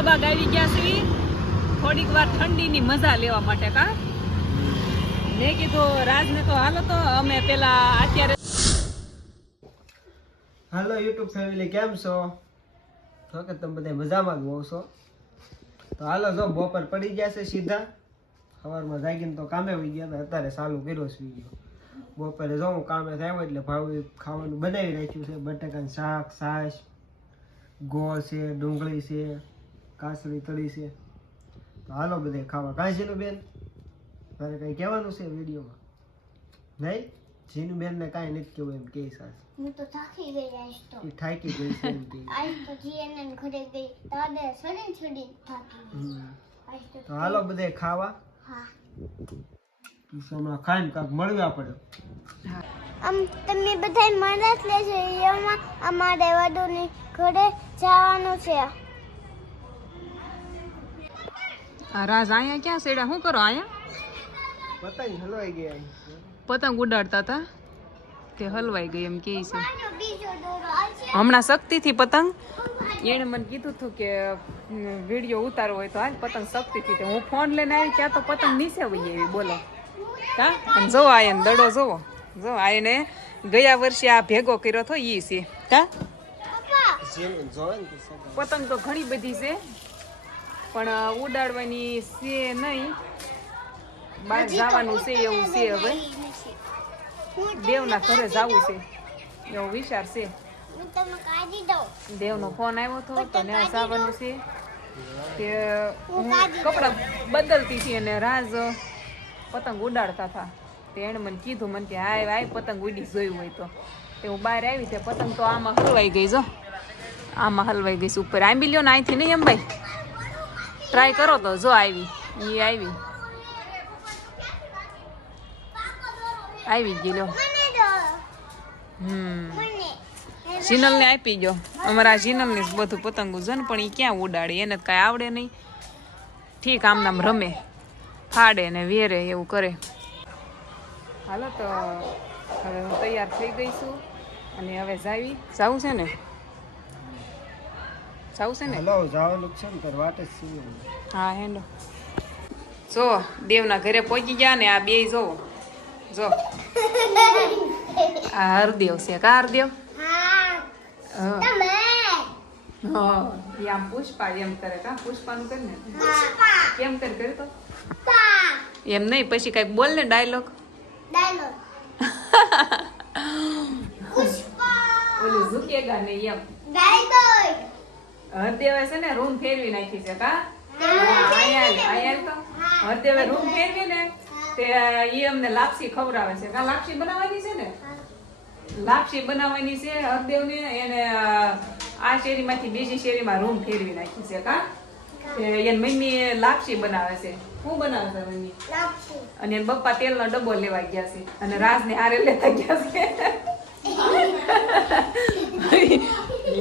મોરાબાગ આવી ગયા છીએ થોડીક વાર ઠંડીની મજા લેવા માટે. કા મેં કીધું રાજને તો હાલો તો અમે પેલા અત્યારે. હાલો યુટ્યુબ ફેમિલી, કેમ છો? તો કે તમે બધા મજામાં જ હોવ છો. તો હાલો જો બપોર પડી ગયા છે સીધા. સવારમાં જાગીને તો કામે આવી ગયા હતા, અત્યારે ચાલુ કર્યો છે વિડીયો. બપોરે જો હું કામે થયો એટલે ભાવે ખાવાનું બનાવી રાખ્યું છે. બટાકાનું શાક, છાશ, ગોળ છે, ડુંગળી છે, કાસળી તળી છે. તો હાલો બધે ખાવા. કાંઈ જીનું બેન મારે કંઈ કહેવાનું છે વિડીયોમાં? નહીં, જીનું બેન ને કાંઈ નથી કેવું એમ કે સાસ. હું તો થાકી ગઈ આજ તો. એ થાકી ગઈ છે એમ કે. આજ તો જીએનએન ઘરે ગઈ તાડે છડી થાકી ગઈ. આજ તો હાલો બધે ખાવા. હા. હમણાં ખાઈને કાંક મળવા પડે. તમે બધા મળ્યા જ લેજો. એમાં અમારે વડુની ઘરે જવાનું છે. આ રાજ અહીંયા ક્યાં સેડા શું કરો? અહીંયા પતંગ હલવાઈ ગયા. પતંગ ઉડાડતા હતા તે હલવાઈ ગઈ એમ કે છે. બીજો દોરો આજે હમણાં શક્તિથી પતંગ એને મને કીધું હતું કે વિડીયો ઉતારવો હોય તો હાલ પતંગ શક્તિથી. હું ફોન લઈને આવી ત્યાં તો પતંગ નીચે વહી એવી. બોલો હા. અને જો આયન દડો જોવો, જો આયને ગયા વર્ષે આ ભેગો કર્યો હતો ઈ છે. હા પતંગ તો ઘણી બધી છે પણ ઉડાડવાની છે નહીં. બહાર જવાનું છે એવું છે. હવે દેવના ઘરે જવું છે એવો વિચાર છે. હું તમને કાઢી દઉં. દેવનો ફોન આવ્યો હતો તો ત્યાં જવાનું છે. કે હું કપડાં બદલતી હતી અને રાજ પતંગ ઉડાડતા હતા. તે એણે મને કીધું, મને કે આય પતંગ ઉડી જોયું હોય તો. તે હું બહાર આવી તે પતંગ તો આમાં હલવાઈ ગઈ. જો આમાં હલવાઈ ગઈ છે ઉપર. આંબી લ્યો ને અહીંથી નહીં એમ ભાઈ ટ્રાય કરો તો. જો આવી એ આવી ગઈ લ્યો. જીનલ ને આપી ગયો. અમારા જીનલ ને બધું પતંગો છે ને પણ એ ક્યાં ઉડાડે, એને તો કાંઈ આવડે નહીં. ઠીક આમ નામ રમે, ફાડે ને વેરે એવું કરે. હાલો તો હવે હું તૈયાર થઈ ગઈ છું અને હવે જાવું છે ને. જાવું છે ને? હલો જવાનું છે ને તાર વાટે જ છીએ. હા હેંડો. જો દેવના ઘરે પહોંચી ગયા ને આ બે જોવો. જો આ હરદેવ છે. કા હરદેવ? હા તમે હા આમ પુષ્પા એમ કરે. કા પુષ્પાનું કરે ને કેમ કરે તો એમ નહીં. પછી કઈક બોલ ને ડાયલોગ. ડાયલોગ પુષ્પા ઓલું ઝુકેગા ને એમ. ડાયલોગ હરદેવે છે ને રૂમ ફેરવી નાખી છે. કા આયા તો હરદેવે રૂમ ફેરવી ને તે ઈ અમને લાપસી ખવડાવે છે. કા લાપસી બનાવવાની છે ને? લાપસી બનાવવાની છે હરદેવને. એને આ શેરીમાંથી બીજી શેરીમાં રૂમ ફેરવી નાખી છે. કા એની મમ્મી લાપસી બનાવે છે. શું બનાવે છે મમ્મી? લાપસી. અને એન પપ્પા તેલનો ડબ્બો લેવા ગયા છે અને રાજને હારે લેતા ગયા છે.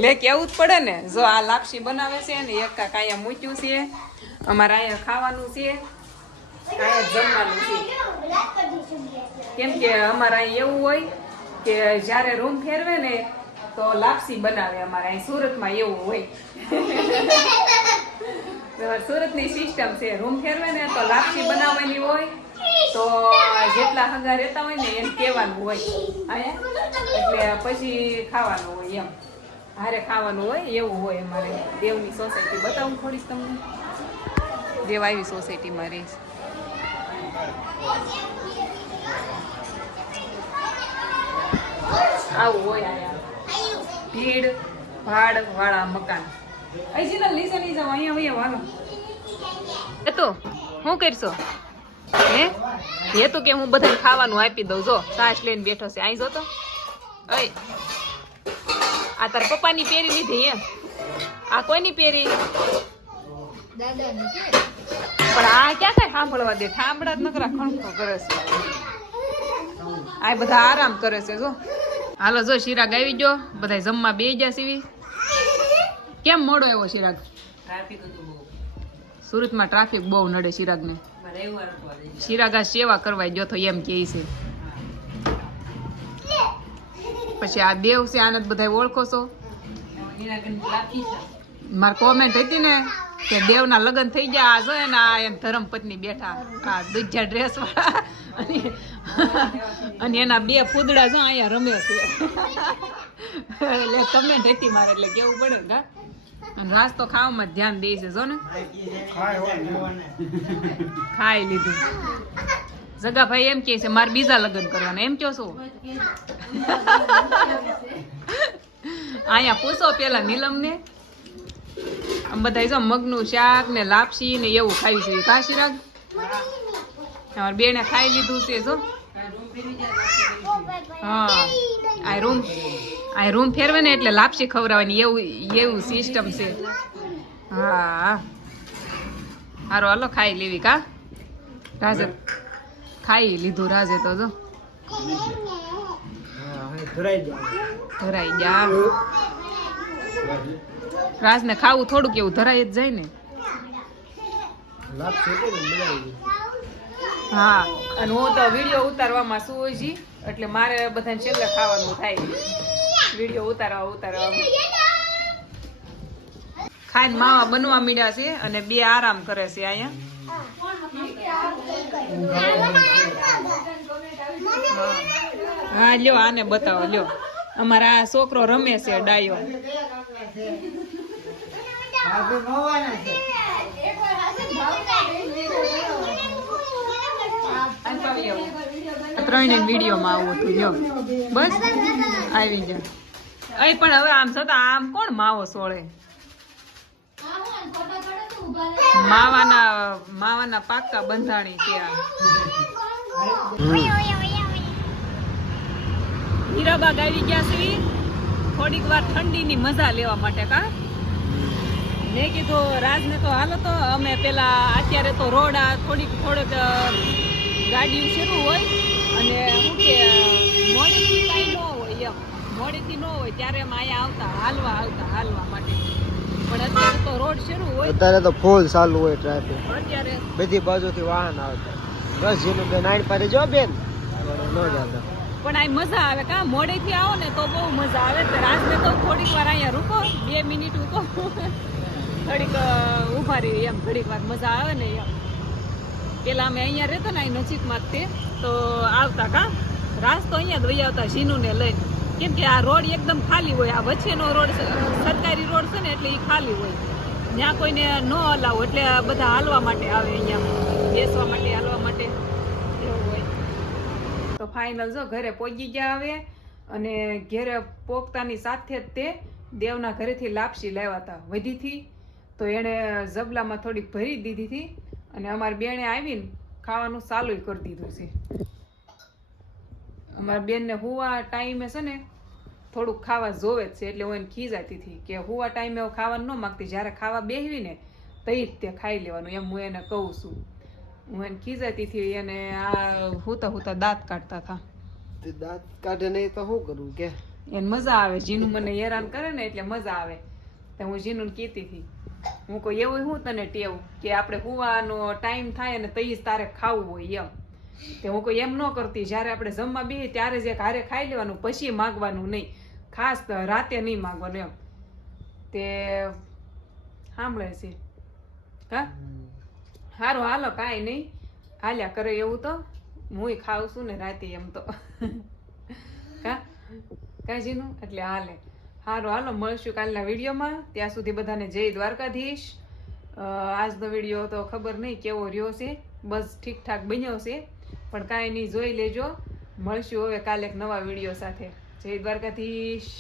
લે કેવું જ પડે ને. જો આ લાપસી બનાવે છે ને એક કાંઈ મૂક્યું છે. અમારે અહીંયા ખાવાનું છે, અહીંયા જમવાનું છે. કેમ કે અમારે અહીં એવું હોય કે જ્યારે રૂમ ફેરવે ને તો લાપસી બનાવે. અમારે અહીં સુરતમાં એવું હોય. સુરતની સિસ્ટમ છે. રૂમ ફેરવે ને તો લાપસી બનાવવાની હોય. તો જેટલા હગા રહેતા હોય ને એમ કહેવાનું હોય અહીંયા, એટલે પછી ખાવાનું હોય એમ. હારે ખાવાનું હોય એવું હોય અમારે. દેવની સોસાયટી બતાવું થોડીક તમને. દેવ આવી સોસાયટીમાં રહીશ. આવું હોય અહીંયા ભીડ ભાડ વાળા મકાન. અહીં નીચે નહીં જાવ, અહીંયા હાલો. એ તો શું કરશો હે? એ તો કે હું બધાને ખાવાનું આપી દઉં. જો સાસ લઈને બેઠો છે અહીં. જો તો આ તાર પપ્પાની પેરી લીધી એમ? આ કોઈની પેરી? દાદાની છે પણ આ ક્યાં કઈ સાંભળવા દે. ઠામડા જ નકરા ખણખો કરે છે. આ બધા આરામ કરે છે. જો હાલો જો શિરાગ આવી ગયો. બધા જમવા બે ગયા સીવી. કેમ મોડો આવ્યો શિરાગ? સુરતમાં ટ્રાફિક બહુ નડે શિરાગને. શિરાગ આ સેવા કરવા ગયો તો એમ કે છે. પછી આ દેવ છે, આને બધા ઓળખો છો? મારી કોમેન્ટ હતી ને કે દેવના લગ્ન થઈ ગયા આ જો ને આ એમ ધર્મપત્ની બેઠા આ દૂજા ડ્રેસ વાળા અને એના બે ફૂદડા જો અહીંયા રમે છે એટલે કમેન્ટ હતી મારે એટલે કેવું પડે કા અને રાસ તો ખાવામાં ધ્યાન દે છે જો ને ખાઈ લીધું જગાભાઈ એમ કે છે મારે બીજા લગ્ન કરવાના એમ કહો છો અહીંયા પૂછો પેલા નીલમ ને આમ બધા જો મગનું શાક ને લાપસી ને એવું ખાવી છે કાશી રાગ અમારે બેને ખાઈ લીધું છે જો હા આ રૂમ ફેરવે ને એટલે લાપસી ખવડાવવાની એવું સિસ્ટમ છે હા હારો હાલો ખાઈ લેવી કા રાજે ખાઈ લીધું રાજે તો જો ધરાઈ જા રાજ ને ખાવું થોડુંક એવું ધરાઈ જ જાય ને હા અને હું તો વિડીયો ઉતારવામાં શું હોય છે એટલે મારે બધાને છેલ્લે ખાવાનું થાય વિડીયો ઉતારવા ખાઈને માવા બનવા મીડ્યા છે અને બે આરામ કરે છે અહીંયા હા લ્યો આને બતાવો લ્યો અમારા આ છોકરો રમે છે ડાયો ત્રણે વિડીયોમાં આવું હતું લ્યો બસ આવી ગયા અહીં પણ હવે આમ છતાં આમ કોણ માવો સોળે માવાના પાક્કા બંધાણી છે આ હીરાબાગ આવી ગયા છે થોડીક વાર ઠંડીની મજા લેવા માટે કા મેં કીધું રાજને તો હાલો તો અમે પેલા અત્યારે તો રોડ આ થોડીક ગાડીઓ શરૂ હોય અને શું કે મોડેથી કાંઈ ન હોય એમ મોડેથી ન હોય ત્યારે અમે અહીંયા હાલવા માટે પણ અત્યારે તો રોડ શરૂ હોય અત્યારે તો ફૂલ ચાલુ હોય ટ્રાફિક અત્યારે બધી બાજુથી વાહન આવતા બસ જેનું બેન આઈન પાસે જો બેન ન જાતા પણ આ મજા આવે કા મોડેથી આવો ને તો બહુ મજા આવે તો રાજને તો થોડીક વાર અહીંયા રૂકો 2 મિનિટ રૂકો થોડીક ઉભા રહી એમ ઘડીક વાર મજા આવે ને એમ પેલા અમે અહીંયા રહેતા ને અહીં નજીકમાં જ તે તો આવતા કા રાસ તો અહીંયા જ વહી આવતા શીનુને લઈને કેમ કે આ રોડ એકદમ ખાલી હોય આ વચ્ચેનો રોડ સરકારી રોડ છે ને એટલે એ ખાલી હોય ત્યાં કોઈને ન અલાવ એટલે બધા હાલવા માટે આવે અહીંયા બેસવા માટે હાલવા માટે એવું હોય તો ફાઇનલ જો ઘરે પહોંચી ગયા આવે અને ઘરે પોગતાની સાથે જ તે દેવના ઘરેથી લાપસી લાવ્યા હતા વધીથી તો એણે જબલામાં થોડીક ભરી દીધી હતી અને અમારી બેને આવીને ખાવાનું ચાલુ કરી દીધું છે અમારી બેનને હુવા ટાઈમે છે ને થોડુંક ખાવા જોવે જ છે એટલે હું એને ખીજાતી હતી કે હુવા ટાઈમે હું ખાવાનું ન માગતી જ્યારે ખાવા બેસવી ને તઈ જ તે ખાઈ લેવાનું એમ હું એને કહું છું હું એને ખીજાતી હતી એને આ હુતા દાંત કાઢતા હતા દાંત કાઢે નહીં તો શું કરવું કે એને મજા આવે જીનું મને હેરાન કરે ને એટલે મજા આવે તો હું જીનું કહેતી હતી હું કોઈ એવું હું તને ટેવું કે આપણે હુવાનો ટાઈમ થાય ને તઈ જ તારે ખાવું હોય એમ તે હું કોઈ એમ ન કરતી જ્યારે આપણે જમવા બેસીએ ત્યારે જ એક હારે ખાઈ લેવાનું પછી માગવાનું નહીં ખાસ રાતે નહીં માગવાનું એમ તે સાંભળે છે હા સારું હાલો કાંઈ નહીં હાલ્યા કરે એવું તો હું ખાઉં છું ને રાતે એમ તો કાજીનું એટલે હાલે સારું હાલો મળશું કાલના વિડીયોમાં ત્યાં સુધી બધાને જય દ્વારકાધીશ આજનો વિડીયો તો ખબર નહીં કેવો રહ્યો છે બસ ઠીકઠાક બન્યો છે પણ કાંઈ નહીં જોઈ લેજો મળશું હવે કાલે એક નવા વિડીયો સાથે જય દ્વારકાધીશ